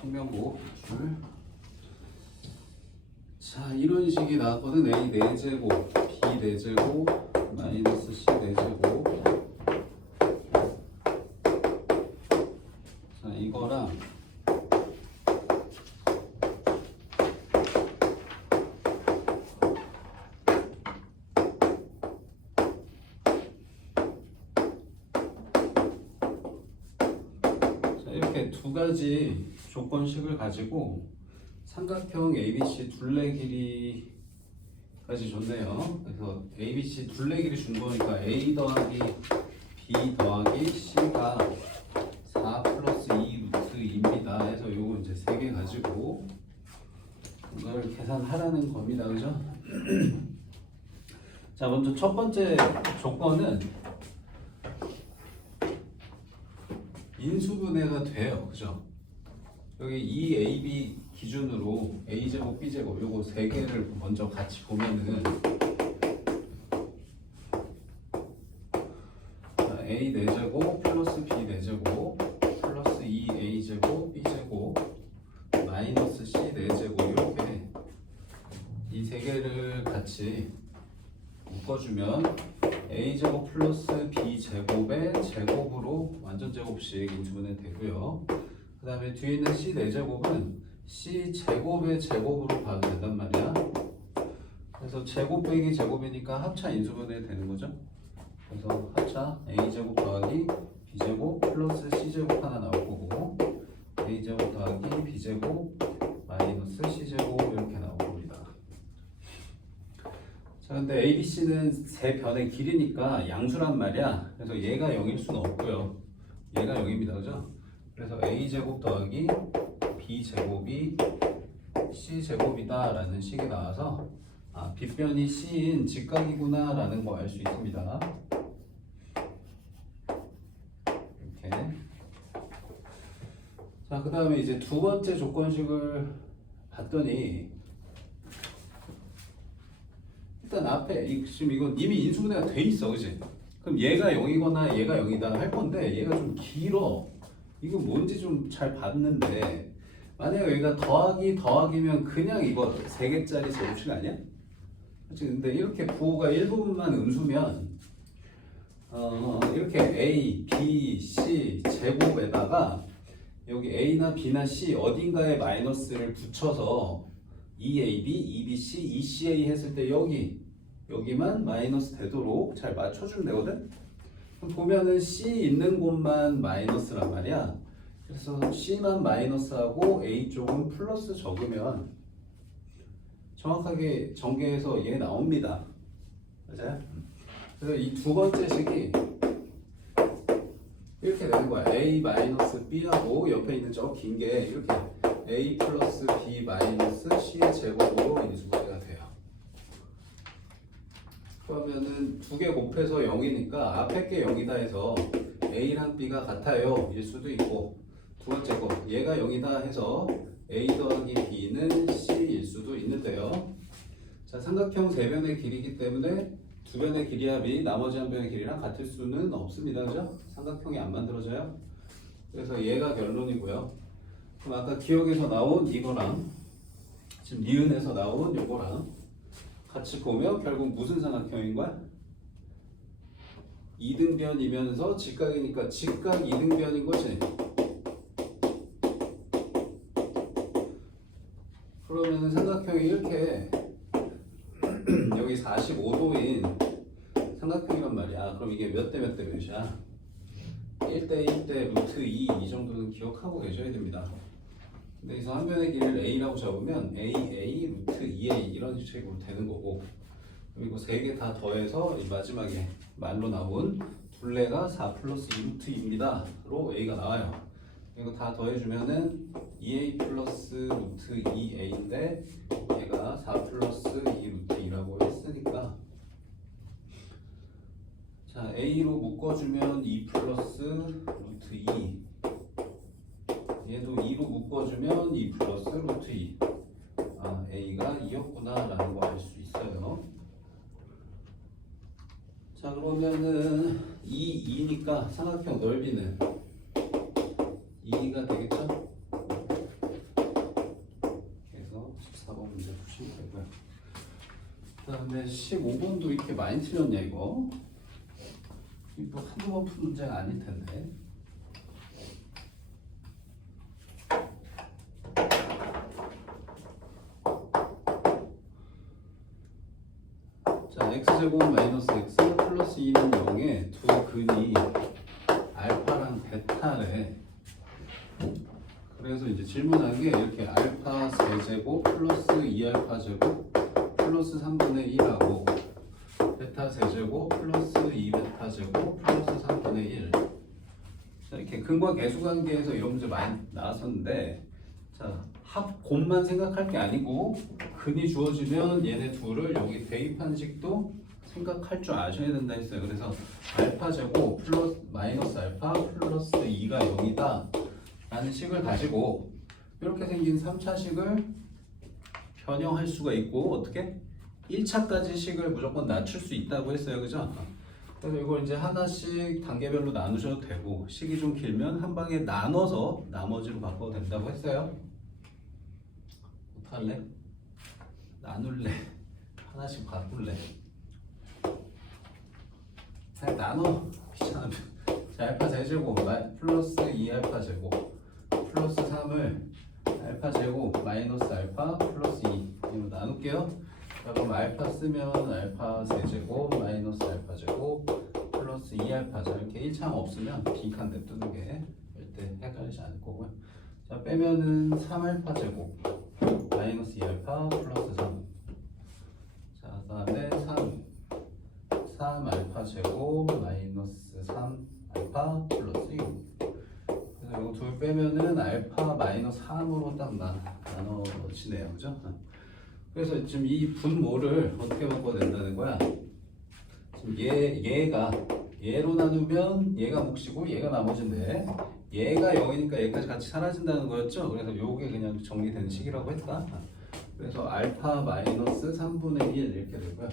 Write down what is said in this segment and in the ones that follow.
평면고 줄. 자, 이런 식이 나왔거든. A 4제곱, B 4제곱, 마이너스 C 4제곱. 자, 이거랑 자, 이렇게 두 가지 조건식을 가지고 삼각형 ABC 둘레 길이까지 줬네요. 그래서 ABC 둘레 길이 준 거니까 A 더하기 B 더하기 C가 4 플러스 2 루트 2입니다. 해서 요거 이제 3개 가지고 이걸 계산하라는 겁니다. 그죠? 자, 먼저 첫 번째 조건은 인수분해가 돼요. 그죠? 여기 이 AB 기준으로 A제곱, B제곱 요거 3개를 먼저 같이 보면은 자, A 4제곱 플러스 B 4제곱 플러스 2A제곱 B제곱 마이너스 C 4제곱 이렇게 이 3개를 같이 묶어주면 A제곱 플러스 B제곱의 제곱으로 완전 제곱식 인수분해 되고요. 그 다음에 뒤에 있는 C 4제곱은 C 제곱의 제곱으로 봐도 된단 말이야. 그래서 제곱 빼기 제곱이니까 합차 인수분해 되는 거죠. 그래서 합차 A제곱 더하기 B제곱 플러스 C제곱 하나 나올 거고 A제곱 더하기 B제곱 마이너스 C제곱 이렇게 나올 겁니다. 자, 근데 ABC는 세 변의 길이니까 양수란 말이야. 그래서 얘가 0일 수는 없고요. 얘가 0입니다. 그죠? 그래서 A제곱 더하기 B제곱이 C제곱이다 라는 식이 나와서 아, 빗변이 C인 직각이구나 라는 거 알 수 있습니다. 이렇게. 자, 그 다음에 이제 두 번째 조건식을 봤더니 일단 앞에 지금 이건 이미 인수분해가 돼 있어. 그치? 그럼 얘가 0이거나 얘가 0이다 할 건데 얘가 좀 길어. 이거 뭔지 좀 잘 봤는데 만약 여기가 더하기면 그냥 이거 3개짜리 제곱식 아니야? 그치? 근데 이렇게 부호가 일부분만 음수면 이렇게 A, B, C 제곱에다가 여기 A나 B나 C 어딘가에 마이너스를 붙여서 EAB, EBC, ECA 했을 때 여기만 마이너스 되도록 잘 맞춰주면 되거든? 그럼 보면은 C 있는 곳만 마이너스란 말이야. 그래서 C만 마이너스하고 A 쪽은 플러스 적으면 정확하게 전개해서 얘 나옵니다. 맞아요? 그래서 이 두 번째 식이 이렇게 되는 거야. A 마이너스 B하고 옆에 있는 저 긴 게 이렇게 A 플러스 B 마이너스 C의 제곱으로 인수분해가 돼요. 그러면은 두 개 곱해서 0이니까 앞에 게 0이다 해서 A랑 B가 같아요 일 수도 있고 두 번째 거 얘가 0이다 해서 A 더하기 B는 C일 수도 있는데요. 자, 삼각형 세 변의 길이기 때문에 두 변의 길이 합이 나머지 한 변의 길이랑 같을 수는 없습니다. 그죠? 삼각형이 안 만들어져요. 그래서 얘가 결론이고요. 그럼 아까 기억에서 나온 이거랑 지금 니은에서 나온 요거랑 같이 보면 결국 무슨 삼각형인 거야? 이등변이면서 직각이니까 직각 이등변인 거지. 그러면 삼각형이 이렇게 여기 45도인 삼각형이란 말이야. 그럼 이게 몇 대 몇 대 몇이야? 1대 1대 루트 2 이 정도는 기억하고 계셔야 됩니다. 근데 여기서 한 변의 길이를 A라고 잡으면 AA 루트 2A 이런 식으로 되는 거고 그리고 세 개 다 더해서 이 마지막에 말로 나온 둘레가 4 플러스 2 루트 2입니다 로 A가 나와요. 이거 다 더해주면은 2A 플러스 루트 2A인데 얘가 4 플러스 2 루트 2라고 했으니까 자 A로 묶어주면 2 플러스 루트 2 얘도 2로 묶어주면 2 플러스 루트 2 아 A가 2였구나 라는 거 알 수 있어요. 자 그러면은 2니까 삼각형 넓이는 2가 되겠죠? 그다음에 15번도 이렇게 많이 틀렸냐 이거? 이거 한두 번 푼 문제가 아닐 텐데. 자, x제곱 마이너스 x 플러스 2는 0에 두 근이 알파랑 베타래. 그래서 이제 질문한 게 이렇게 알파 세제곱 플러스 2알파 제곱 플러스 3분의 1하고 베타 세제곱 플러스 2베타 제곱 플러스 3분의 1. 자, 이렇게 근과 계수 관계에서 이런 문제 많이 나왔었는데, 자, 합곱만 생각할 게 아니고 근이 주어지면 얘네 둘을 여기 대입한 식도 생각할 줄 아셔야 된다 했어요. 그래서 알파 제곱 플러스 마이너스 알파 플러스 2가 0이다 라는 식을 가지고 이렇게 생긴 3차식을 변형할 수가 있고, 어떻게? 1차까지 식을 무조건 낮출 수 있다고 했어요. 그죠? 그래서 이걸 이제 하나씩 단계별로 나누셔도 되고, 식이 좀 길면 한 방에 나눠서 나머지로 바꿔도 된다고 했어요. 어떡할래? 나눌래? 하나씩 바꿀래? 잘 나눠. 귀찮으면. 자, 알파 제곱 플러스 2알파 제곱 플러스 3을 알파 제곱 마이너스 알파 플러스 2 이거 나눌게요. 자, 그럼 알파 쓰면 알파 세제곱 마이너스 알파 제곱 플러스 2알파. 자, 이렇게 1창 없으면 빈칸 냅두는 게 절대 헷갈리지 않을 거고요. 자, 빼면은 3알파 제곱 마이너스 2알파 플러스 3. 자, 그다음에 3알파 제곱 마이너스 3알파 플러스 6. 그래서 이거 둘 빼면은 알파 마이너스 3으로 딱 나눠지네요. 그죠? 그래서 지금 이 분모를 어떻게 바꿔야 된다는 거야? 지금 얘로 나누면 얘가 몫이고 얘가 나머지인데, 얘가 0이니까 얘까지 같이 사라진다는 거였죠? 그래서 요게 그냥 정리되는 식이라고 했다. 그래서 알파 마이너스 3분의 1 이렇게 되고요.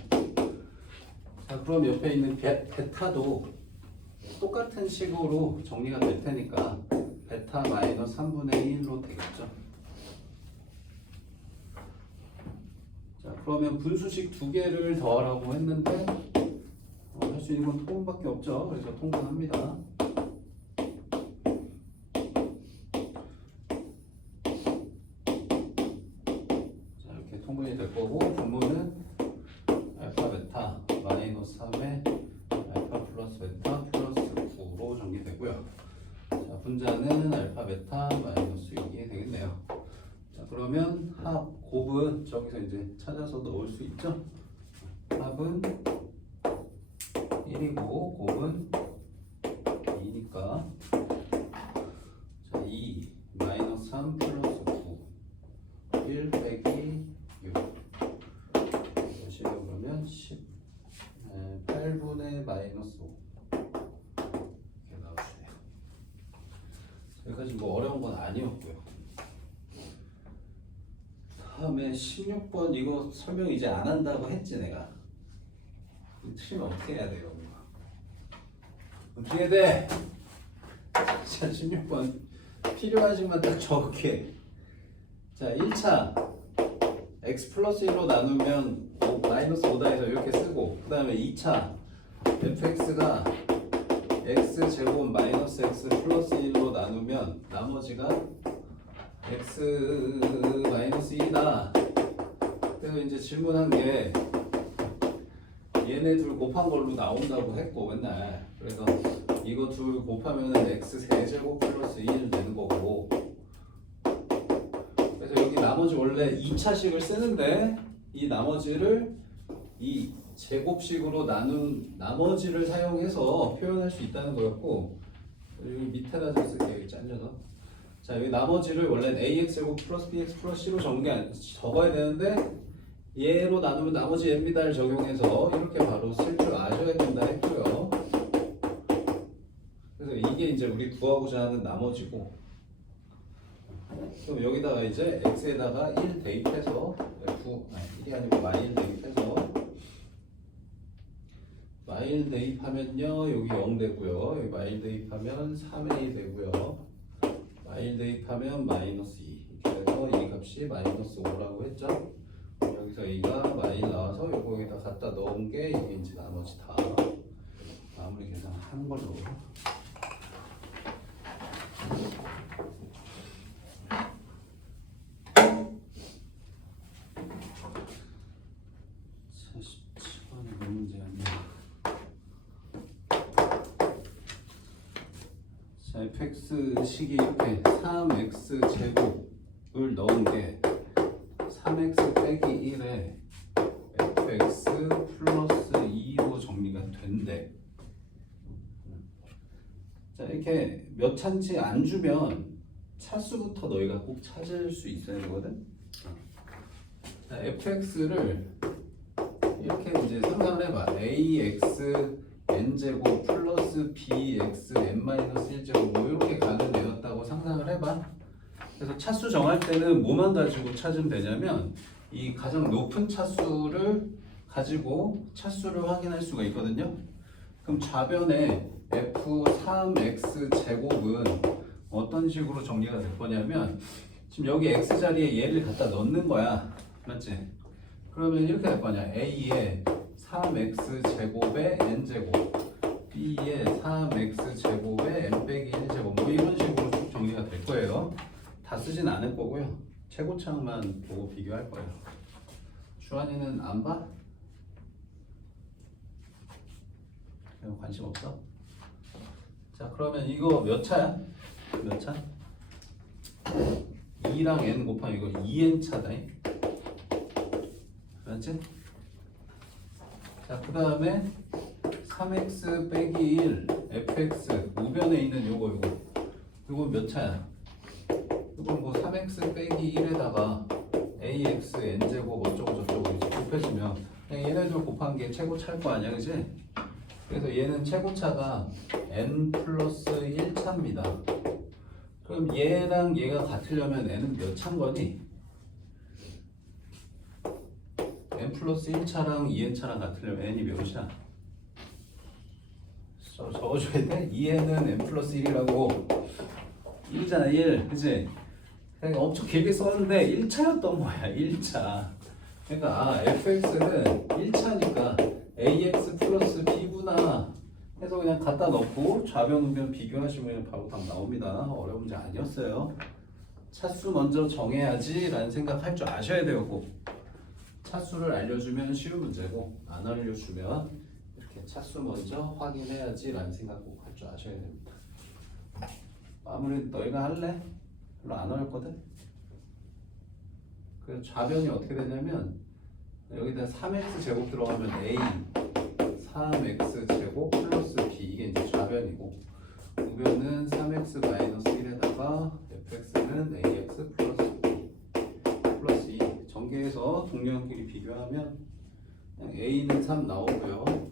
자, 그럼 옆에 있는 베타도 똑같은 식으로 정리가 될 테니까 베타 마이너스 3분의 1로 되겠죠. 자, 그러면 분수식 두 개를 더하라고 했는데 할 수 있는 건 통분밖에 없죠. 그래서 통분합니다. 자, 이렇게 통분이 될 거고, 분모는 알파 베타 마이너스 3에 알파 플러스 베타 플러스 9로 정리되고요. 자, 분자는 알파 베타 마이너스 6이 되겠네요. 자, 그러면 곱은 저기서 이제 찾아서 넣을 수 있죠. 합은 1이고 곱은 2니까, 자, 2 마이너스 3 플러스 9 1 빼기 6 다시요. 그러면 8분의 마이너스 5 이렇게 나오시네요. 여기까지 뭐 어려운 건 아니었고요. 다음에 16번 이거 설명 이제 안 한다고 했지 내가. 틀리면 어떻게 해야 돼요? 어떻게 해야 돼? 자, 16번 필요하지만 딱 적게. 자, 1차 x 플러스 1로 나누면 마이너스 5다 해서 이렇게 쓰고, 그 다음에 2차 fx가 x 제곱 마이너스 x 플러스 1로 나누면 나머지가 x 마이너스 1이다. 그래서 이제 질문한 게 얘네 둘 곱한 걸로 나온다고 했고 맨날. 그래서 이거 둘 곱하면은 x 세제곱 플러스 1 되는 거고, 그래서 여기 나머지 원래 2차식을 쓰는데 이 나머지를 이 제곱식으로 나눈 나머지를 사용해서 표현할 수 있다는 거였고, 여기 밑에다 좀 쓸게요. 잘려서. 자, 여기 나머지를 원래는 ax제곱 플러스 bx 플러스 c로 적어야 되는데 얘로 나누면 나머지 얘입니다를 적용해서 이렇게 바로 쓸 줄 아셔야 된다 했고요. 그래서 이게 이제 우리 구하고자 하는 나머지고, 그럼 여기다가 이제 x에다가 1 대입해서 1이 아니고 마일 대입해서 마일 대입하면요 여기 0 되고요. 여기 마일 대입하면 3a 되고요. 마일 대입하면 마이너스 2 이렇게 해서 이 값이 마이너스 5라고 했죠. 여기 여기서 A가 많이 나와서 요거 여기다 갖다 넣은 게 이게 이제 나머지 다 마무리 계산하는 걸로. 문제 아니야. 자, fx식이 이렇게 3x 제곱을 넣은 게 3x 빼기 1에 fx 플러스 2로 정리가 된대. 자, 이렇게 몇 차인지 안 주면 차수부터 너희가 꼭 찾을 수 있어야 되거든. 자, fx를 이렇게 이제 상상을 해봐. ax n제곱 플러스 bx n-1제곱 뭐 이렇게 가는 애였다고 상상을 해봐. 그래서 차수 정할 때는 뭐만 가지고 찾으면 되냐면 이 가장 높은 차수를 가지고 차수를 확인할 수가 있거든요. 그럼 좌변에 f3x 제곱은 어떤 식으로 정리가 될 거냐면 지금 여기 x 자리에 얘를 갖다 넣는 거야. 맞지? 그러면 이렇게 될 거냐. a에 3x 제곱에 n제곱, b에 3x 제곱에 n 빼기 1제곱 뭐 이런 식으로 쭉 정리가 될 거예요. 다 쓰진 않을 거고요. 최고창만 보고 비교할 거예요. 주한이는 안 봐? 관심 없어? 자, 그러면 이거 몇 차야? 몇 차? 2랑 n 곱하면 이거 2n 차다. 맞지? 자, 그 다음에 3x 빼기 1 fx 우변에 있는 요거 몇 차야? 이건 뭐 3x 빼기 1에다가 ax n제곱 어쩌고 저쩌고 이제 곱해주면 그냥 얘네들 곱한 게 최고차일 거 아니야, 그지? 그래서 얘는 최고차가 n 플러스 1차입니다. 그럼 얘랑 얘가 같으려면 n은 몇 차인 거니? n 플러스 1차랑 2n차랑 같으려면 n이 몇이야? 적어줘야 돼? 2n은 n 플러스 1이라고 1이잖아 1 그치? 그러니까 엄청 길게 썼는데 1차였던 거야 1차. 그러니까 fx는 1차니까 ax 플러스 b구나 해서 그냥 갖다 넣고 좌변 우변 비교하시면 바로 답 나옵니다. 어려운 문제 아니었어요. 차수 먼저 정해야지 라는 생각 할 줄 아셔야 돼요. 꼭 차수를 알려주면 쉬운 문제고 안 알려주면 이렇게 차수 먼저 확인해야지 라는 생각 꼭 할 줄 아셔야 됩니다. 마무리 너희가 할래? 별로 안 어렵거든? 그래서 좌변이 어떻게 되냐면 여기다 3x 제곱 들어가면 a 3x 제곱 플러스 b 이게 이제 좌변이고 우변은 3x 마이너스 1에다가 fx는 ax 플러스 b 플러스 2 전개해서 동량끼리 비교하면 그냥 a는 3 나오고요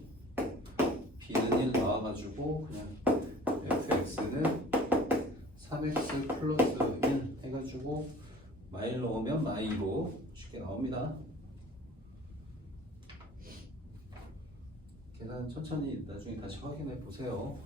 b는 1 나와가지고 그냥 fx는 3x 플러스 1 해가지고 마일 넣으면 마이로 쉽게 나옵니다. 계산 천천히 나중에 다시 확인해 보세요.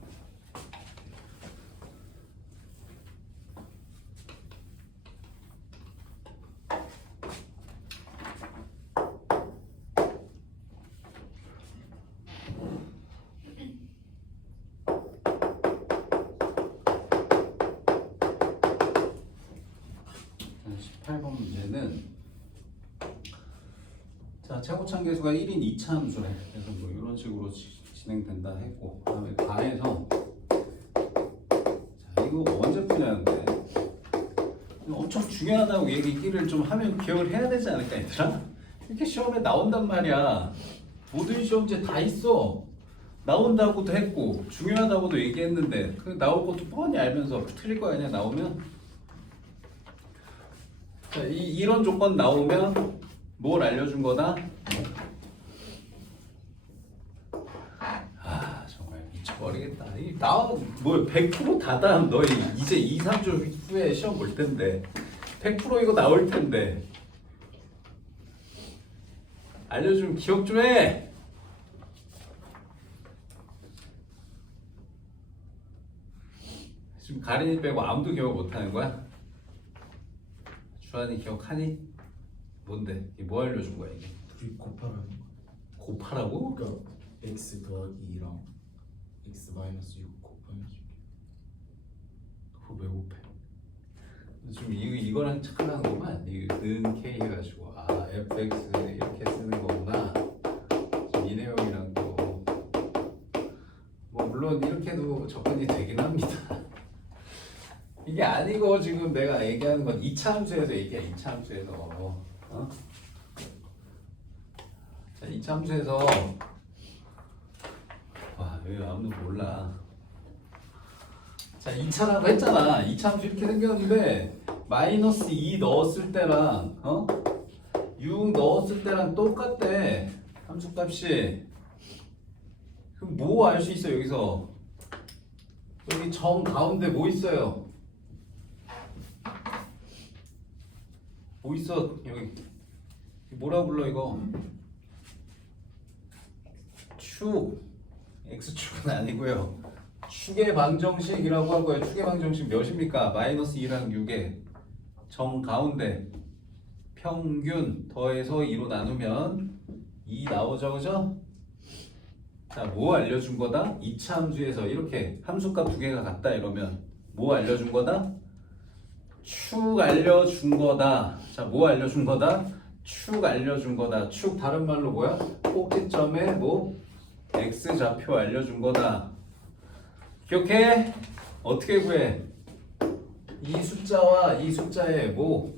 자, 18번 문제는 자, 최고참 계수가 1인 2차 함수래. 그래서 뭐 이런 식으로 진행된다 했고 그다음에 가에서 자, 이거 언제 푸냐는데 엄청 중요하다고 얘기를 좀 하면 기억을 해야 되지 않을까 얘들아? 이렇게 시험에 나온단 말이야. 모든 시험제 다 있어. 나온다고도 했고 중요하다고도 얘기했는데 그 나올 것도 뻔히 알면서 틀릴 거 아니야 나오면. 자, 이런 조건 나오면 뭘 알려준 거다? 아 정말 미쳐버리겠다. 뭐 100% 다다. 너희 이제 2, 3주 후에 시험 볼 텐데 100% 이거 나올 텐데 알려주면 기억 좀 해. 지금 가린이 빼고 아무도 기억 못 하는 거야? 주한이 기억하니? 뭔데? 이게 뭐 알려준 거야 이게? 둘이 곱하라는 거. 곱하라고? 그러니까 x 더하기 2랑 x 마이너스 6 곱하면 6. 그거 왜 곱해? 지금 이거랑 착각하는 거만 이는 k 해가지고 fx 이렇게 쓰는 거구나. 지금 이 내용이랑 또 뭐 물론 이렇게도 접근이 되긴 합니다. 이게 아니고 지금 내가 얘기하는 건 2차 함수에서 얘기해. 2차 함수에서 자 2차 함수에서 와 여기 아무도 몰라. 자 2차라고 했잖아. 2차 함수 이렇게 생겼는데 마이너스 2 넣었을 때랑 6 넣었을 때랑 똑같대. 함수값이. 그럼 뭐 알 수 있어 여기서? 여기 점 가운데 뭐 있어요? 뭐 있어 여기? 뭐라 불러 이거? 축. x축은 아니고요. 축의 방정식이라고 할 거예요. 축의 방정식 몇입니까? 마이너스 2랑 6의 점 가운데 평균 더해서 2로 나누면 2 나오죠, 그죠? 자, 뭐 알려준 거다? 2차 함수에서 이렇게 함수값 두 개가 같다 이러면 뭐 알려준 거다? 축 알려준 거다. 자, 뭐 알려준 거다? 축 알려준 거다. 축 다른 말로 뭐야? 꼭지점에 뭐 x좌표 알려준 거다. 기억해? 어떻게 구해? 이 숫자와 이 숫자의 뭐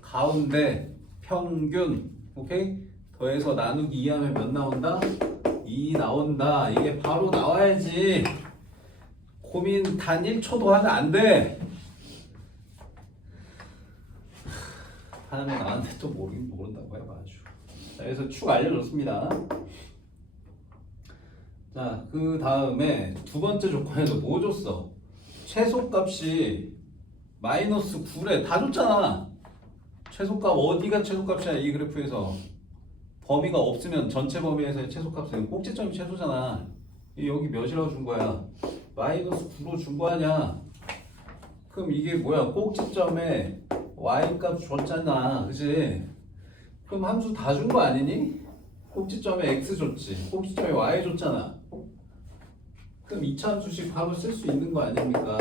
가운데 평균, 오케이? 더해서 나누기 2하면 몇 나온다? 2 나온다. 이게 바로 나와야지. 고민 단 1초도 하면 안 돼. 하면 나한테 또 모른다고 해봐 아주. 자, 그래서 축 알려줬습니다. 자, 그 다음에 두 번째 조건에도 뭐 줬어? 최소값이 마이너스 9래. 다 줬잖아. 최소값 어디가 최소값이야 이 그래프에서? 범위가 없으면 전체 범위에서의 최소값은 꼭지점이 최소잖아. 여기 몇이라고 준 거야? 마이너스 9로 준 거 아니야? 그럼 이게 뭐야? 꼭지점에 y값 줬잖아, 그치? 그럼 함수 다 준 거 아니니? 꼭지점에 x 줬지, 꼭지점에 y 줬잖아. 그럼 2차 함수식 바로 쓸 수 있는 거 아닙니까?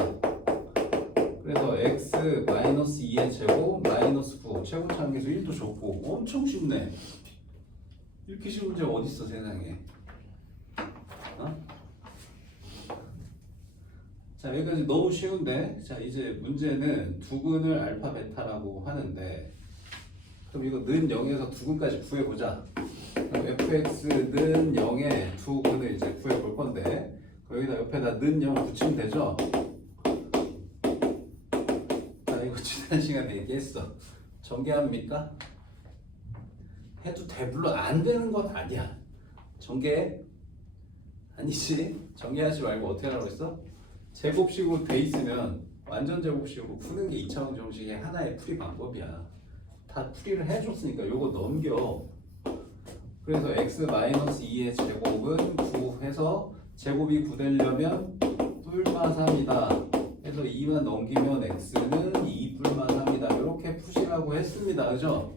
그래서 x 마이너스 2의 제곱 마이너스 9 최고차함계수 1도 줬고. 엄청 쉽네. 이렇게 쉬운 문제 어딨어 세상에. 자, 여기까지 너무 쉬운데, 자 이제 문제는 두근을 알파 베타라고 하는데, 그럼 이거 는 0에서 두근까지 구해보자. 그럼 fx는 0에 두근을 이제 구해볼 건데, 여기다 옆에다 는 0 붙이면 되죠? 자, 이거 지난 시간에 얘기했어. 전개합니까? 해도 돼. 물론 안 되는 건 아니야. 전개 아니지. 전개하지 말고 어떻게 하라고 했어? 제곱식으로 돼 있으면 완전 제곱식으로 푸는 게 2차원 정식의 하나의 풀이 방법이야. 다 풀이를 해줬으니까 요거 넘겨. 그래서 x-2의 제곱은 9 해서 제곱이 9 되려면 뿔마 3이다. 해서 2만 넘기면 x는 2 뿔마 3이다. 이렇게 푸시라고 했습니다. 그죠?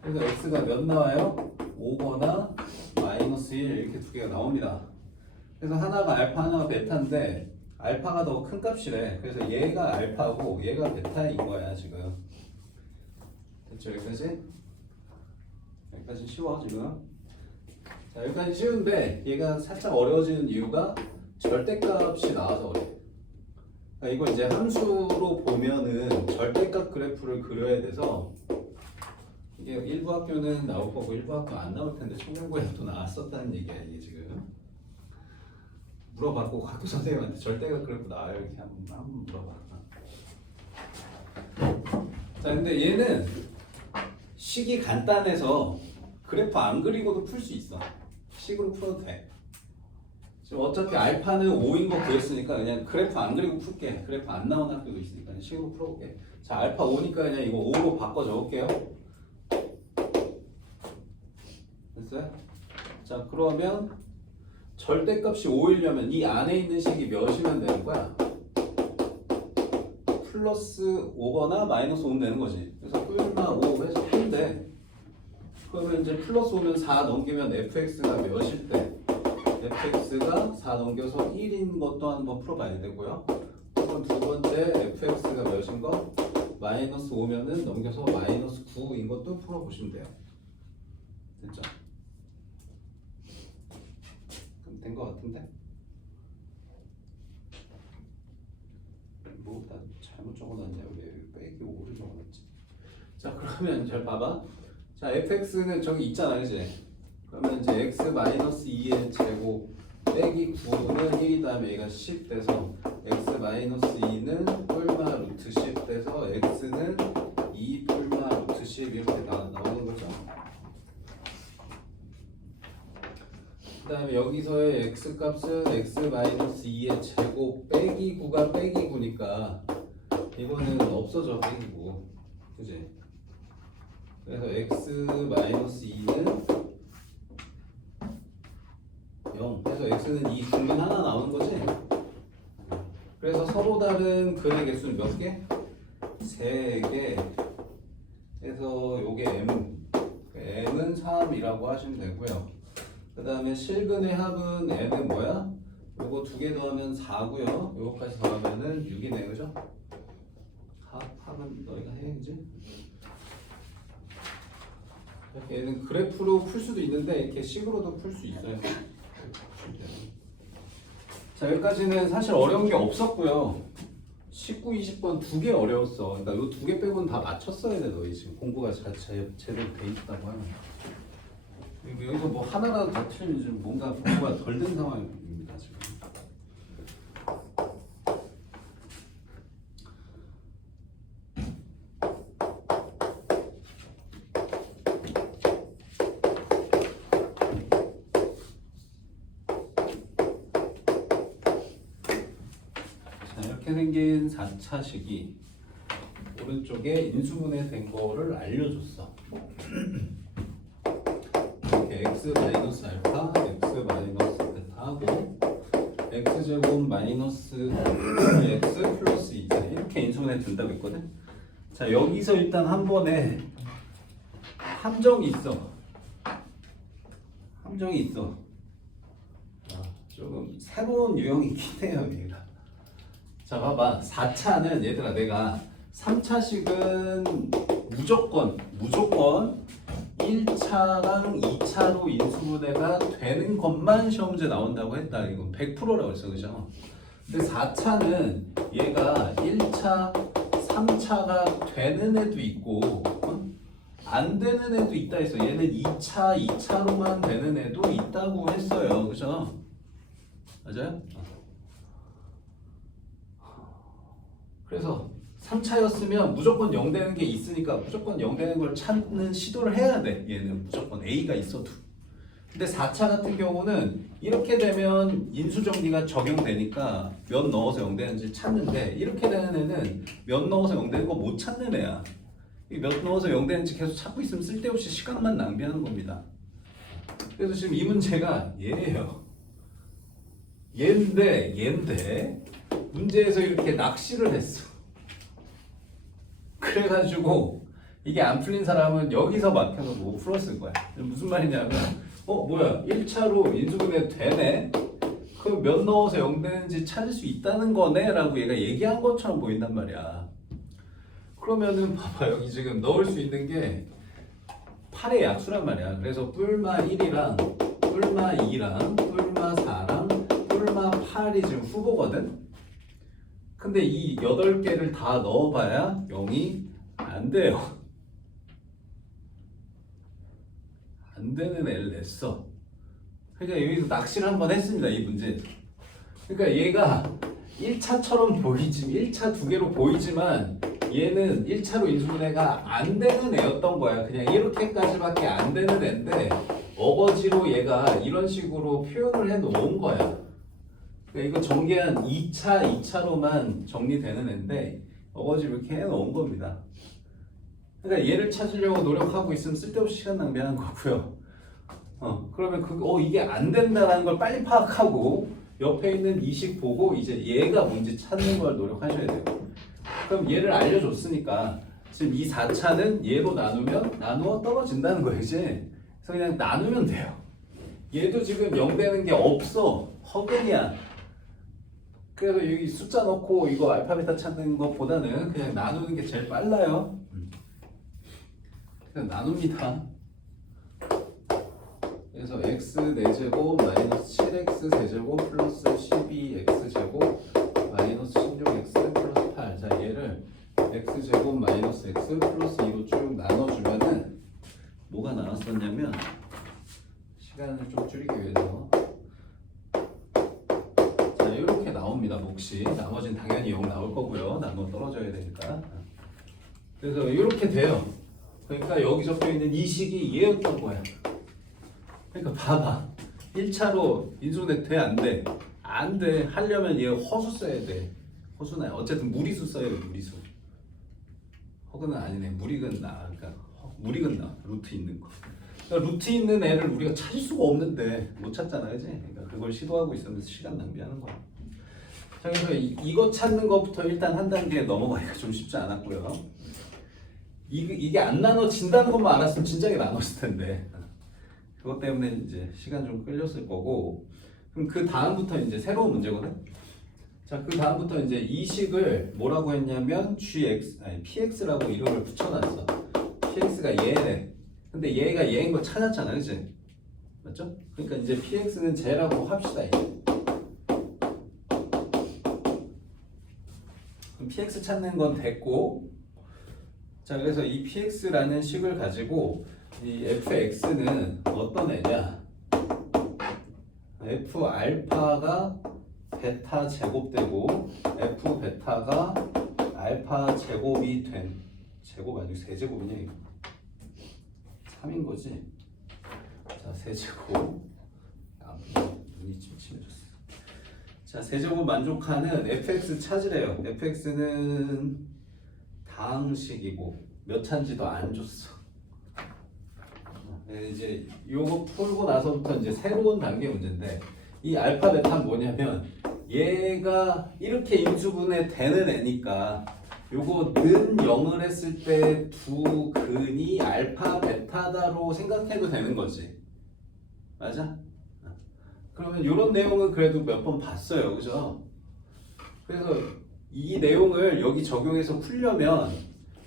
그래서 x가 몇 나와요? 5거나 마이너스 1 이렇게 두 개가 나옵니다. 그래서 하나가 알파 하나가 베타인데 알파가 더 큰 값이래. 그래서 얘가 알파고 얘가 베타인 거야 지금. 됐죠? 여기까지? 여기까지 쉬워 지금. 자, 여기까지 쉬운데 얘가 살짝 어려워지는 이유가 절대값이 나와서 그래. 그러니까 이거 이제 함수로 보면은 절대값 그래프를 그려야 돼서 이게 일부 학교는 나올 거고 일부 학교 안 나올 텐데 청년고에도 나왔었다는 얘기야 이게 지금. 물어봤고 학교 선생님한테 절대값 그래프 나와요 이렇게 한번 물어봐. 자, 근데 얘는 식이 간단해서 그래프 안 그리고도 풀 수 있어. 식으로 풀어도 돼. 지금 어차피 알파는 5인 거 구했으니까 그냥 그래프 안 그리고 풀게. 그래프 안 나온 학교도 있으니까 그냥 식으로 풀어볼게. 자, 알파 5니까 그냥 이거 5로 바꿔 적을게요. 됐어요? 자, 그러면 절대값이 5이려면 이 안에 있는 식이 몇이면 되는 거야? 플러스 5거나 마이너스 5면 되는 거지. 그래서 뿔마 5 해서 1인데 그러면 이제 플러스 5면 4 넘기면 fx가 몇일 때 fx가 4 넘겨서 1인 것도 한번 풀어봐야 되고요. 그럼 두 번째 fx가 몇인 거? 마이너스 5면은 넘겨서 마이너스 9인 것도 풀어보시면 돼요. 됐죠? 그럼 된 거 같은데? 뭐 나 잘못 적어놨냐? 여기 빼기 5를 적어놨지. 자 그러면 잘 봐봐. 자 fx는 저기 있잖아, 그지? 그러면 이제 x 마이너스 2의 제곱 빼기 9는 1이 다음에 얘가 10 돼서 x 마이너스 2는 뿔마 루트 10 돼서 x는 2 뿔마 루트 10 이렇게 나오는 거죠. 그 다음에 여기서의 x 값은 x 마이너스 2의 제곱 빼기 9가 빼기 9니까 이거는 없어져, 빼기 9. 그지? 그래서 x 마이너스 2는 0 해서 x는 2 중근 하나 나오는 거지. 그래서 서로 다른 근의 개수는 몇 개? 3개 해서 요게 m은 3이라고 하시면 되고요. 그 다음에 실근의 합은 n은 뭐야? 요거 2개 더하면 4고요. 요거까지 더하면은 6이네, 그죠? 합은 너희가 해, 이제? 얘는 그래프로 풀 수도 있는데 이렇게 식으로도 풀 수 있어요. 자 여기까지는 사실 어려운 게 없었고요. 19, 20번 2개 어려웠어. 그러니까 이 2개 빼고는 다 맞췄어야 돼. 너희 지금 공부가 제대로 돼 있다고 하면. 여기서 뭐 하나라도 더 틀리면 지금 뭔가 공부가 덜 된 상황입니다 지금. 이렇게 생긴 4차식이 오른쪽에 인수분해 된 거를 알려줬어. 이렇게 x 마이너스 알파, x 마이너스 베타 하고 x 제곱 마이너스 x 플러스 2 이렇게 인수분해 된다고 했거든. 자 여기서 일단 한 번에 함정이 있어. 조금 새로운 유형이긴 해요, 얘가. 자 봐봐 4차는 얘들아 내가 3차식은 무조건 1차랑 2차로 인수분해가 되는 것만 시험 문제 나온다고 했다. 이건 100%라고 했어, 그죠? 근데 4차는 얘가 1차, 3차가 되는 애도 있고 안 되는 애도 있다 했어. 얘는 2차, 2차로만 되는 애도 있다고 했어요, 그죠? 맞아요? 그래서 3차였으면 무조건 0 되는 게 있으니까 무조건 0 되는 걸 찾는 시도를 해야 돼. 얘는 무조건 A가 있어도. 근데 4차 같은 경우는 이렇게 되면 인수정리가 적용되니까 몇 넣어서 0 되는지 찾는데 이렇게 되는 애는 몇 넣어서 0 되는 거 못 찾는 애야. 몇 넣어서 0 되는지 계속 찾고 있으면 쓸데없이 시간만 낭비하는 겁니다. 그래서 지금 이 문제가 얘예요. 얘인데 문제에서 이렇게 낚시를 했어. 그래가지고 이게 안 풀린 사람은 여기서 막혀서 못 풀었을 거야. 무슨 말이냐면 뭐야 1차로 인수분해 되네? 그럼 몇 넣어서 0 되는지 찾을 수 있다는 거네? 라고 얘가 얘기한 것처럼 보인단 말이야. 그러면은 봐봐 여기 지금 넣을 수 있는 게 8의 약수란 말이야. 그래서 뿔마 1이랑 뿔마 2랑 뿔마 4랑 뿔마 8이 지금 후보거든? 근데 이 8개를 다 넣어봐야 0이 안 돼요. 안 되는 애를 냈어. 그러니까 여기서 낚시를 한번 했습니다, 이 문제. 그러니까 얘가 1차처럼 보이지만 1차 2개로 보이지만 얘는 1차로 인수분해가 안 되는 애였던 거야. 그냥 이렇게까지밖에 안 되는 애인데 어거지로 얘가 이런 식으로 표현을 해 놓은 거야. 그러니까 이거 정계한 2차로만 정리되는 애인데 어거지로 이렇게 해 놓은 겁니다. 그러니까 얘를 찾으려고 노력하고 있으면 쓸데없이 시간 낭비하는 거고요. 그러면 이게 안 된다는 걸 빨리 파악하고 옆에 있는 이식 보고 이제 얘가 뭔지 찾는 걸 노력하셔야 돼요. 그럼 얘를 알려줬으니까 지금 이 4차는 얘로 나누면 나누어 떨어진다는 거예요, 이제. 그래서 그냥 나누면 돼요. 얘도 지금 0 되는 게 없어. 허근이야. 그래서 여기 숫자 넣고 이거 알파 베타 찾는 것보다는 그냥 나누는 게 제일 빨라요. 그냥 나눕니다. 그래서 x 4제곱 마이너스 7x 세제곱 플러스 12x 제곱 마이너스 16x 플러스 8. 자, 얘를 x 제곱 마이너스 x 플러스 2로 쭉 나눠주면은 뭐가 나왔었냐면, 시간을 좀 줄이기 위해서 자, 이렇게 나옵니다. 몫이. 나머지는 당연히 0 나올 거고요. 나눠 떨어져야 되니까. 그래서 이렇게 돼요. 그러니까 여기 적혀 있는 이 식이 얘였던 거야. 그러니까 봐봐. 1차로 인수분해 돼? 안 돼? 안 돼. 하려면 얘 허수 써야 돼. 허수나 어쨌든 무리수 써야 돼. 무리수. 허근은 아니네. 무리근 나. 그러니까 무리근 나. 루트 있는 거. 그러니까 루트 있는 애를 우리가 찾을 수가 없는데 못 찾잖아, 그지? 그러니까 그걸 시도하고 있으면서 시간 낭비하는 거야. 자, 그래서 이거 찾는 것부터 일단 한 단계 넘어가기가 좀 쉽지 않았고요. 이게 안 나눠진다는 것만 알았으면 진작에 나눴을 텐데. 그것 때문에 이제 시간 좀 끌렸을 거고. 그럼 그 다음부터 이제 새로운 문제거든. 자, 그 다음부터 이제 이 식을 뭐라고 했냐면 px라고 이름을 붙여놨어. px가 얘네. 근데 얘가 얘인 거 찾았잖아, 그치? 맞죠? 그러니까 이제 px는 쟤라고 합시다, 이제. 그럼 px 찾는 건 됐고, 자, 그래서 이 px라는 식을 가지고 이 fx는 어떤 애냐? f 알파가 베타 제곱되고 f 베타가 알파 제곱이 된 제곱 아니고 세제곱이냐 이거? 3인 거지? 자, 세제곱. 눈이 침침해졌어. 자, 세제곱 만족하는 fx 찾으래요. fx는 다항식이고 몇 차인지도 안 줬어. 이제 요거 풀고 나서부터 이제 새로운 단계 문제인데, 이 알파 베타는 뭐냐면 얘가 이렇게 인수분해 되는 애니까 요거 는 0을 했을 때 두 근이 알파 베타다로 생각해도 되는 거지. 맞아? 그러면 요런 내용은 그래도 몇 번 봤어요, 그죠? 그래서 이 내용을 여기 적용해서 풀려면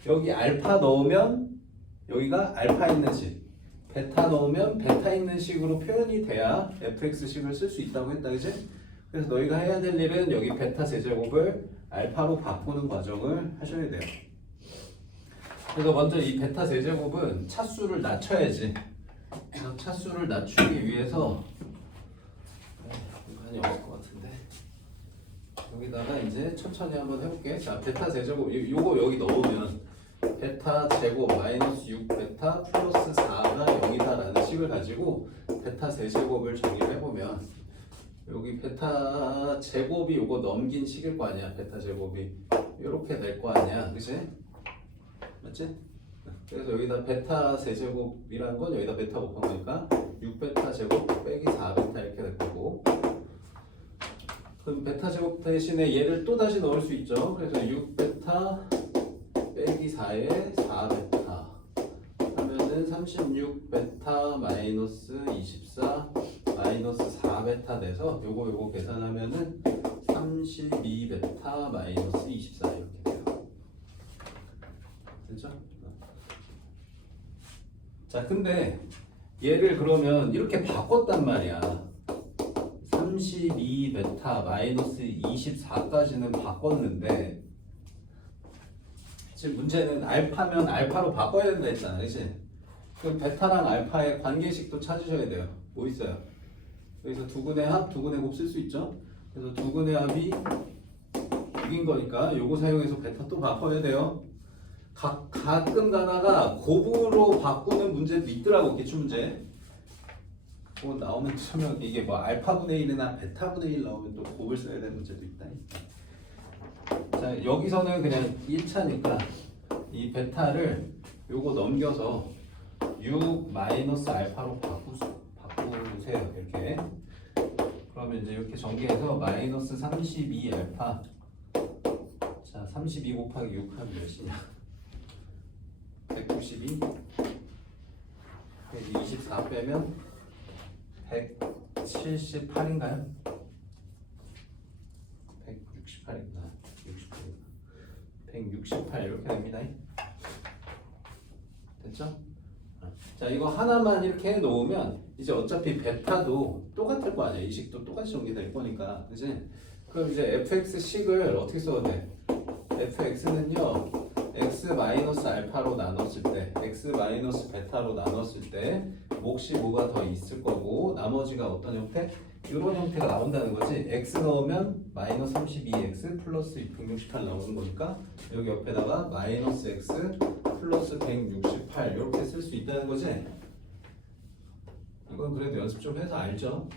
여기 알파 넣으면 여기가 알파 있는 식, 베타 넣으면 베타 있는 식으로 표현이 돼야 fx식을 쓸 수 있다고 했다, 그지? 그래서 너희가 해야 될 일은 여기 베타 세제곱을 알파로 바꾸는 과정을 하셔야 돼요. 그래서 먼저 이 베타 세제곱은 차수를 낮춰야지. 그래서 차수를 낮추기 위해서 공간이 없을 것 같은데 여기다가 이제 천천히 한번 해볼게. 자, 베타 세제곱 요거 여기 넣으면 베타 제곱 마이너스 6 베타 플러스 4가 0이다라는 식을 가지고 베타 세제곱을 정의를 해보면 여기 베타 제곱이 요거 넘긴 식일 거 아니야. 베타 제곱이 이렇게 될 거 아니야, 그치? 맞지? 그래서 여기다 베타 세제곱이라는 건 여기다 베타 곱한 거니까 6베타 제곱 빼기 4베타 이렇게 될 거고, 그럼 베타 제곱 대신에 얘를 또 다시 넣을 수 있죠. 그래서 6베타 빼기 4에 4베타 하면은 36베타 마이너스 24 마이너스 4베타 돼서 요거 계산하면은 32베타 마이너스 24 이렇게 돼요. 됐죠? 자, 근데 얘를 그러면 이렇게 바꿨단 말이야. 32베타 마이너스 24까지는 바꿨는데 지금 문제는 알파면 알파로 바꿔야 된다 했잖아, 그치? 그럼 베타랑 알파의 관계식도 찾으셔야 돼요. 뭐 있어요? 여기서 두근의 합, 두근의 곱 쓸 수 있죠? 그래서 두근의 합이 6인 거니까 요거 사용해서 베타 또 바꿔야 돼요. 가끔 가다가 곱으로 바꾸는 문제도 있더라고, 기출문제. 그거 나오면 처면 이게 뭐 알파분의 1이나 베타분의 1 나오면 또 곱을 써야 되는 문제도 있다. 자, 여기서는 그냥 1차니까 이 베타를 요거 넘겨서 6 마이너스 알파로 바꾸세요. 이렇게. 그러면 이제 이렇게 전개해서 마이너스 32 알파. 자, 32 곱하기 6 하면 몇이냐? 192. 24 빼면 178인가요? 168인가? 168 이렇게 됩니다. 됐죠? 자, 이거 하나만 이렇게 해 놓으면 이제 어차피 베타도 똑같을 거 아니야. 이 식도 똑같이 전개될 거니까. 그지? 그럼 이제 fx식을 어떻게 써야 돼? fx는요 x 마이너스 알파로 나눴을 때 x 마이너스 베타로 나눴을 때 몫이 뭐가 더 있을 거고 나머지가 어떤 형태? 이런 형태가 나온다는 거지. x 넣으면 마이너스 32x 플러스 168 나오는 거니까 여기 옆에다가 마이너스 x 플러스 168 이렇게 쓸 수 있다는 거지. 이건 그래도 연습 좀 해서 알죠.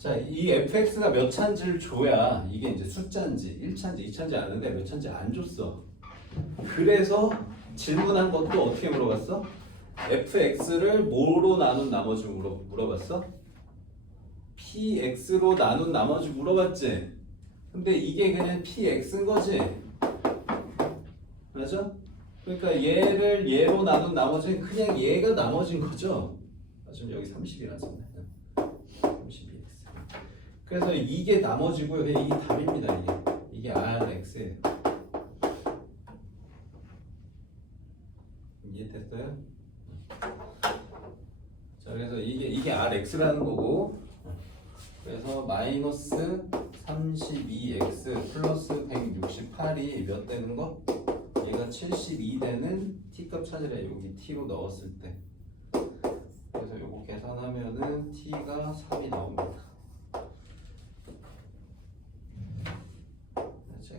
자, 이 fx가 몇 차인지를 줘야 이게 이제 숫자인지 1차인지 2차인지 아는데 몇 차인지 안 줬어. 그래서 질문한 것도 어떻게 물어봤어? fx를 뭐로 나눈 나머지 물어봤어? px로 나눈 나머지 물어봤지? 근데 이게 그냥 px인 거지? 맞아? 그러니까 얘를 얘로 나눈 나머지는 그냥 얘가 나머진 거죠? 지금 여기 30이라서 그래서 이게 나머지고요. 이게 답입니다. 이게 Rx예요. 이해됐어요? 자, 그래서 이게 Rx라는 거고. 그래서 마이너스 32x 플러스 168이 몇 되는 거? 얘가 72 되는 t값 찾으래. 여기 t로 넣었을 때. 그래서 요거 계산하면은 t가 3이 나옵니다.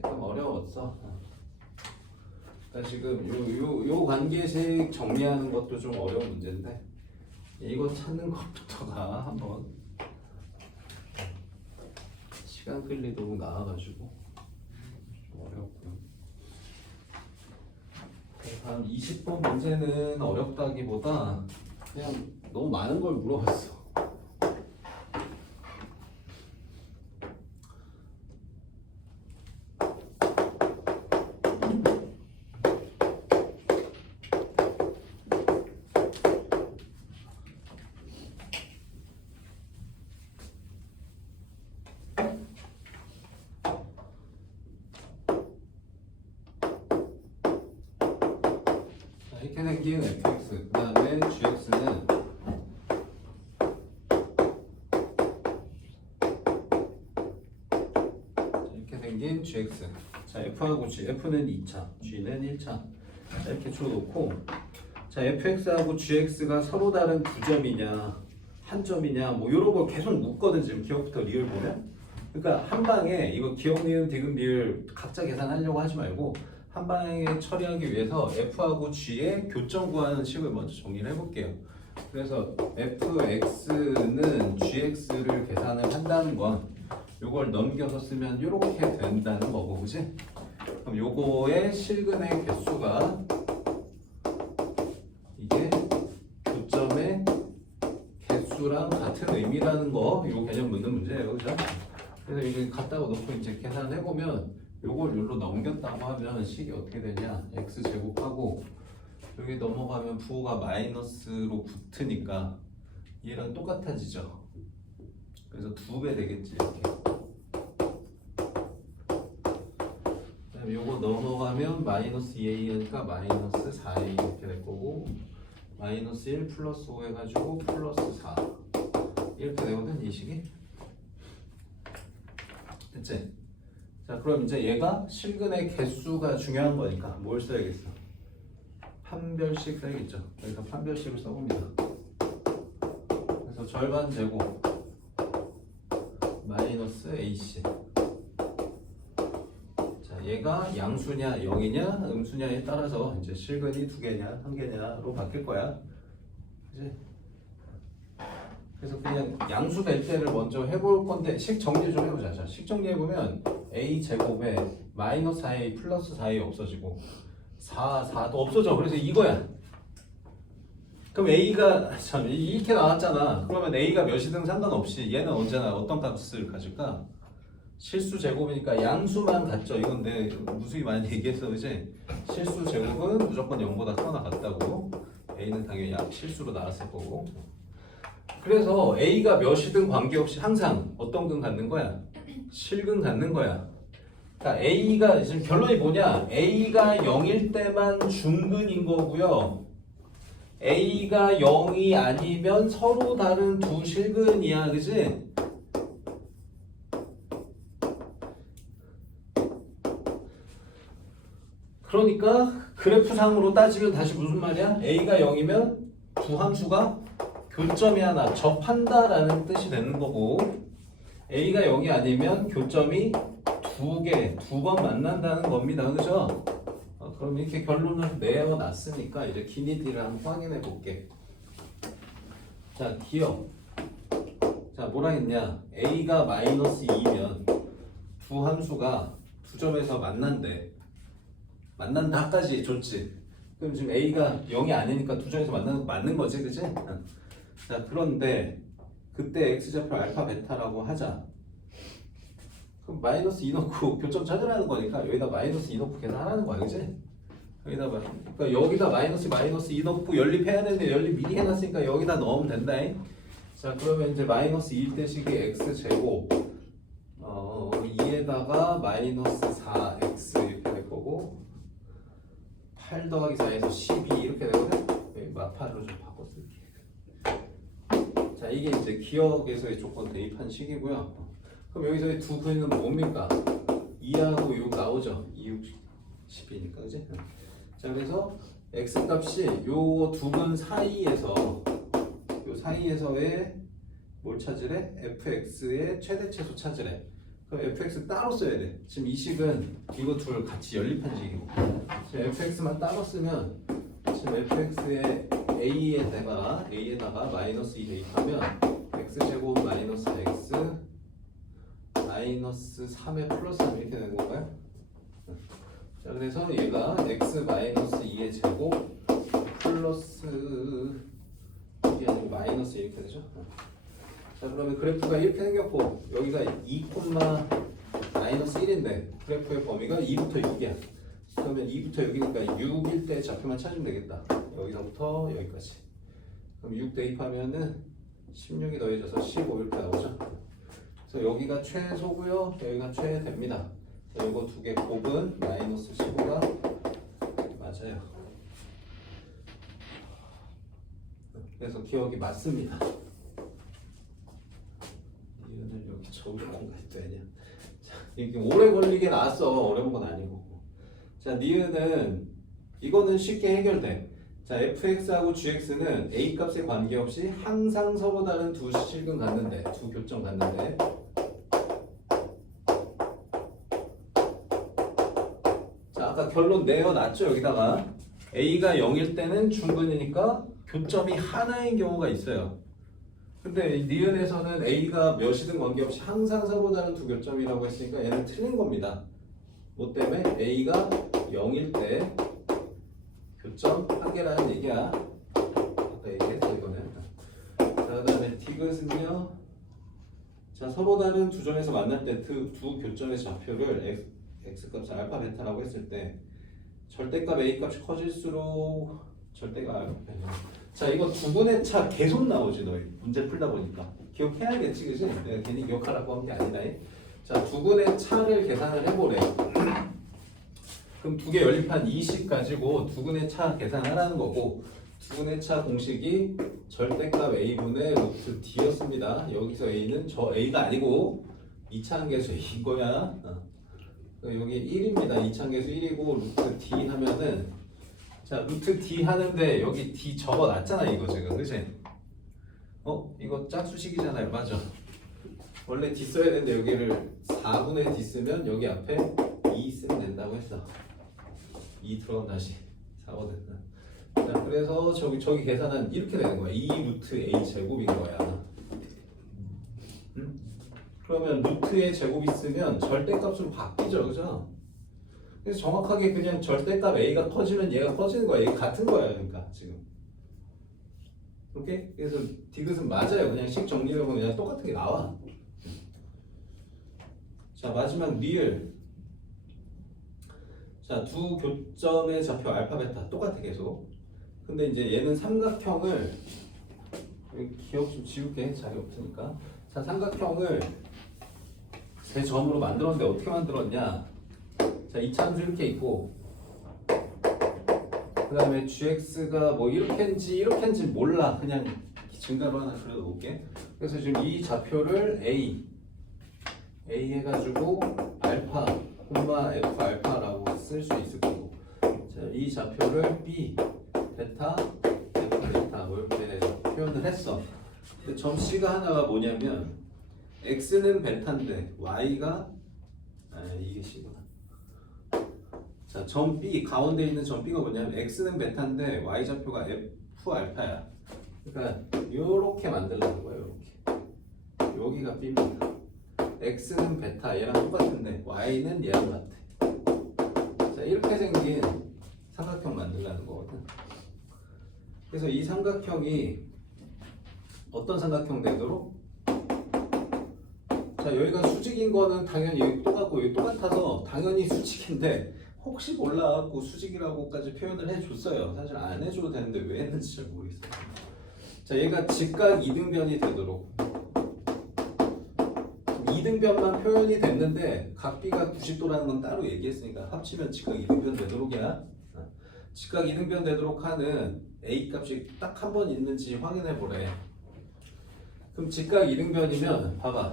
조금 어려웠어. 그러니까 지금 요 관계식 정리하는 것도 좀 어려운 문제인데 이거 찾는 것부터가 한번 시간 끌리 너무 나와가지고 좀 어렵고요. 다음 20번 문제는 어렵다기보다 그냥 너무 많은 걸 물어봤어. 이렇게 생긴 fx 그 다음에 gx는 이렇게 생긴 gx. 자, f하고 g, f는 2차, g는 1차. 자, 이렇게 줘놓고 자, fx하고 gx가 서로 다른 2점이냐 한 점이냐 뭐 이런 거 계속 묻거든. 지금 기억부터 리을 보면. 그러니까 한 방에 이거 기억, 니은, 디귿, 리을 각자 계산하려고 하지 말고 한 방에 처리하기 위해서 f하고 g의 교점 구하는 식을 먼저 정리를 해볼게요. 그래서 fx는 gx를 계산을 한다는 건 요걸 넘겨서 쓰면 이렇게 된다는 거고, 그지? 그럼 요거의 실근의 개수가 이게 교점의 개수랑 같은 의미라는 거, 요 개념 묻는 문제예요, 그죠? 그래서 이게 갖다가 놓고 이제 계산을 해보면 요걸 여기로 넘겼다고 하면 식이 어떻게 되냐? x 제곱하고 여기 넘어가면 부호가 마이너스로 붙으니까 얘랑 똑같아지죠. 그래서 2배 되겠지 이렇게. 그다음에 요거 넘어가면 마이너스 2a 하니까 마이너스 4a 이렇게 될 거고 마이너스 1 플러스 5 해가지고 플러스 4 이렇게 되거든 이 식이. 됐지? 자, 그럼 이제 얘가 실근의 개수가 중요한 거니까 뭘 써야겠어? 판별식 써야겠죠. 그래서 판별식을 써봅니다. 그래서 절반 제곱 마이너스 AC. 자, 얘가 양수냐 0이냐 음수냐에 따라서 이제 실근이 2개냐 1개냐로 바뀔 거야. 그치? 그래서 그냥 양수 될 때를 먼저 해볼 건데 식 정리 좀 해보자. 자, 식 정리해보면 a 제곱에 마이너스 4a 플러스 4a 없어지고 4도 없어져. 그래서 이거야. 그럼 A가 참 이렇게 나왔잖아. 그러면 A가 몇이든 상관없이 얘는 언제나 어떤 값을 가질까? 실수 제곱이니까 양수만 같죠. 이건 내 무수히 많이 얘기해서 그지? 실수 제곱은 무조건 0보다 크거나 같다고. A는 당연히 실수로 나왔을 거고. 그래서 A가 몇이든 관계없이 항상 어떤 근 갖는 거야? 실근 갖는 거야. 그러니까 A가 지금 결론이 뭐냐? A가 0일 때만 중근인 거고요. A가 0이 아니면 서로 다른 두 실근이야, 그지? 그러니까 그래프상으로 따지면 다시 무슨 말이야? A가 0이면 두 함수가 교점이 하나 접한다라는 뜻이 되는 거고, A가 0이 아니면 교점이 두 번 만난다는 겁니다. 그죠? 그럼 이렇게 결론을 내어놨으니까 이제 기니디를 한번 확인해 볼게. 자, 기억. 자, 뭐라 했냐? A가 마이너스 2면 두 함수가 두 점에서 만난다까지 줬지. 그럼 지금 A가 0이 아니니까 두 점에서 만나는 거 맞는 거지, 그지? 자, 그런데 그때 X좌표 알파 베타라고 하자. 그럼 마이너스 2 넣고 교점 찾으라는 거니까 여기다 마이너스 2 넣고 계산하라는 거야, 그지? 그러니까 여기다 마이너스 2 넣고 연립해야 되는데 연립 미리 해놨으니까 여기다 넣으면 된다. 자, 그러면 이제 마이너스 2 대식이 X제곱 2에다가 마이너스 4X 이렇게 될 거고 8 더하기 4에서 12 이렇게 되거든? 여기 마파로 좀 바꿔 쓸게. 자, 이게 이제 기억에서의 조건 대입한 식이고요. 그럼 여기서의 두 근은 뭡니까? 2하고 6 나오죠? 2, 6, 10이니까, 그지? 자, 그래서 x 값이 요 두 근 사이에서의 뭘 찾으래? fx의 최대치수 찾으래. 그럼 fx 따로 써야 돼. 지금 이 식은 이거 둘 같이 연립한 식이고, 지금 fx만 따로 쓰면 지금 fx의 a에다가 마이너스 2 대입하면 x제곱 마이너스 x 마이너스 3에 플러스 3 이렇게 되는 건가요? 자, 그래서 얘가 x 마이너스 2의 제곱 플러스 이게 아니고 마이너스 이렇게 되죠? 자, 그러면 그래프가 이렇게 생겼고 여기가 2, 마이너스 1인데 그래프의 범위가 2부터 6이야. 그러면 2부터 6이니까 6일 때 좌표만 찾으면 되겠다. 여기서부터 여기까지. 그럼 6 대입하면은 16이 더해져서 15 이렇게 나오죠? 그래서 여기가 최소고요, 여기가 최대입니다. 이거 두 개 곱은 마이너스 15가 맞아요. 그래서 기억이 맞습니다. 이거는 여기 적을 건가 했더니 자, 이게 오래 걸리게 나왔어. 어려운 건 아니고. 자, 니은은 이거는 쉽게 해결돼. 자, fx하고 gx는 a 값에 관계없이 항상 서로 다른 두 실근 갖는데, 두 교점 갖는데. 자, 아까 결론 내어놨죠, 여기다가. a가 0일 때는 중근이니까 교점이 하나인 경우가 있어요. 근데 니은에서는 a가 몇이든 관계없이 항상 서로 다른 두 교점이라고 했으니까 얘는 틀린 겁니다. 뭐 때문에? a가 0일 때 교점 한 개라는 얘기야. 아까 얘기했죠, 이거는. 자, 그 다음에 디귿은요. 자, 서로 다른 두 점에서 만날 때 두 교점의 좌표를 x값을 알파 베타라고 했을 때 절대값 a값이 커질수록 절대값 자, 이거 두 분의 차 계속 나오지, 너희 문제 풀다 보니까 기억해야겠지, 그지? 내가 괜히 기억하라고 한 게 아니다. 자, 두 분의 차를 계산을 해보래. 그럼 두 개 연립한 2식 가지고 두 분의 차 계산하라는 거고, 두 분의 차 공식이 절대값 a분의 루트 d였습니다. 여기서 a는 저 a가 아니고 이차항계수 a인 거야. 여기 1입니다. 이차항계수 1이고 루트 d 하면은, 자, 루트 d 하는데 여기 d 적어놨잖아, 이거 지금, 그치? 이거 짝수식이잖아요. 맞아. 원래 d 써야 되는데 여기를 4분의 d 쓰면 여기 앞에 2 쓰면 된다고 했어. 2 들어가면 다시 4가 된다. 자, 그래서 저기 계산은 이렇게 되는 거야. 2 루트 a 제곱인 거야. 응? 그러면 루트의 제곱 있으면 절대값으로 바뀌죠, 그죠? 그래서 정확하게 그냥 절대값 a가 커지면 얘가 커지는 거야. 얘가 같은 거야, 그러니까 지금. 오케이? 그래서 디귿은 맞아요. 그냥 식 정리해보면 그냥 똑같은 게 나와. 자, 마지막 리을. 자, 두 교점의 좌표 알파 베타 똑같아 계속. 근데 이제 얘는 삼각형을 기억 좀 지울게. 자리 없으니까. 자, 삼각형을 세 점으로 만들었는데 어떻게 만들었냐? 자, 이 참수 이렇게 있고, 그 다음에 gx가 뭐 이렇게인지 몰라. 그냥 증가로 하나 그려놓을게. 그래서 지금 이 좌표를 a 해가지고 알파, 콤마 f 알파라고 쓸 수 있을 거고, 자, 이 좌표를 b, 베타, f 베타 뭐 이렇게 표현을 했어. 근데 점 C가 하나가 뭐냐면 x는 베타인데 y가 이게 C구나. 자, 점 B 가운데 있는 점 B가 뭐냐면 x는 베타인데 y 좌표가 f 알파야. 그러니까 요렇게 만들라는 거예요. 이렇게 여기가 B입니다. x는 베타 얘랑 똑같은데 y는 얘랑 같아. 자, 이렇게 생긴 삼각형 만들라는 거거든. 그래서 이 삼각형이 어떤 삼각형 되도록, 자, 여기가 수직인 거는 당연히 여기 똑같고 여기 똑같아서 당연히 수직인데 혹시 몰라갖고 수직이라고까지 표현을 해줬어요. 사실 안 해줘도 되는데 왜 했는지 잘 모르겠어요. 자, 얘가 직각 이등변이 되도록, 이등변만 표현이 됐는데 각 B가 90도라는 건 따로 얘기했으니까 합치면 직각 이등변 되도록이야. 직각 이등변 되도록 하는 A 값이 딱 한 번 있는지 확인해 보래. 그럼 직각 이등변이면 봐봐,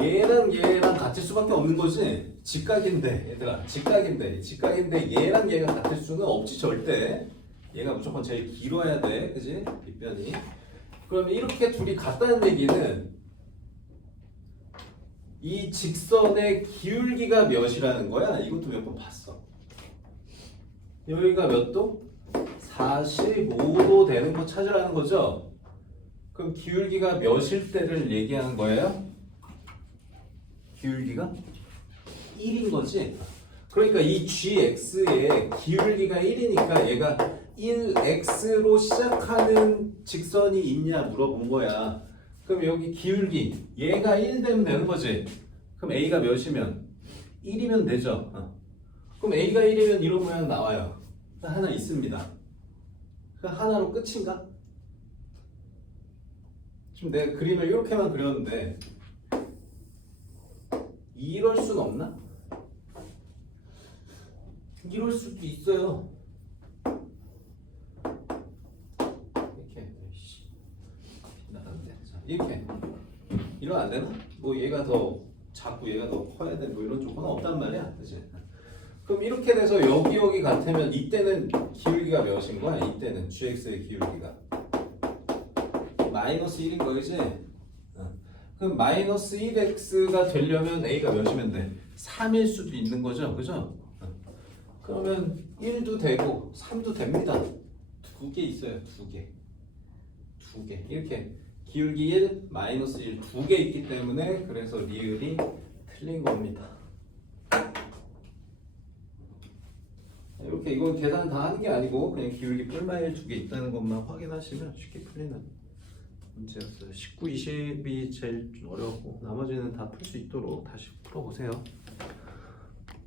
얘랑 같을 수밖에 없는 거지. 직각인데 얘들아, 직각인데 얘랑 얘가 같을 수는 없지 절대. 얘가 무조건 제일 길어야 돼, 그지? 뒷변이. 그러면 이렇게 둘이 같다는 얘기는 이 직선의 기울기가 몇이라는 거야? 이것도 몇 번 봤어. 여기가 몇 도? 45도 되는 거 찾으라는 거죠? 그럼 기울기가 몇일 때를 얘기하는 거예요? 기울기가 1인 거지? 그러니까 이 gx의 기울기가 1이니까 얘가 1x로 시작하는 직선이 있냐 물어본 거야. 그럼 여기 기울기 얘가 1 되면 되는 거지. 그럼 a가 몇이면? 1이면 되죠. 그럼 a가 1이면 이런 모양 나와요. 하나 있습니다. 그 하나로 끝인가? 지금 내가 그림을 이렇게만 그렸는데 이럴 순 없나? 이럴 수도 있어요. 이렇게 이렇게 이러면 안 되나? 뭐 얘가 더 작고 얘가 더 커야 돼. 뭐 이런 조건은 없단 말이야, 그치? 그럼 이렇게 돼서 여기 같으면 이때는 기울기가 몇인 거야? 이때는 gx의 기울기가 마이너스 1인 거지? 그럼 마이너스 1x가 되려면 a가 몇이면 돼? 3일 수도 있는 거죠, 그죠? 그러면 1도 되고 3도 됩니다. 두 개 있어요, 두 개. 이렇게 기울기 1, 마이너스 1 두 개 있기 때문에 그래서 리을이 틀린 겁니다. 이렇게 이건 계산 다 하는 게 아니고 그냥 기울기 뿔마일 두 개 있다는 것만 확인하시면 쉽게 풀리는 문제였어요. 19, 20이 제일 좀 어려웠고 나머지는 다 풀 수 있도록 다시 풀어보세요.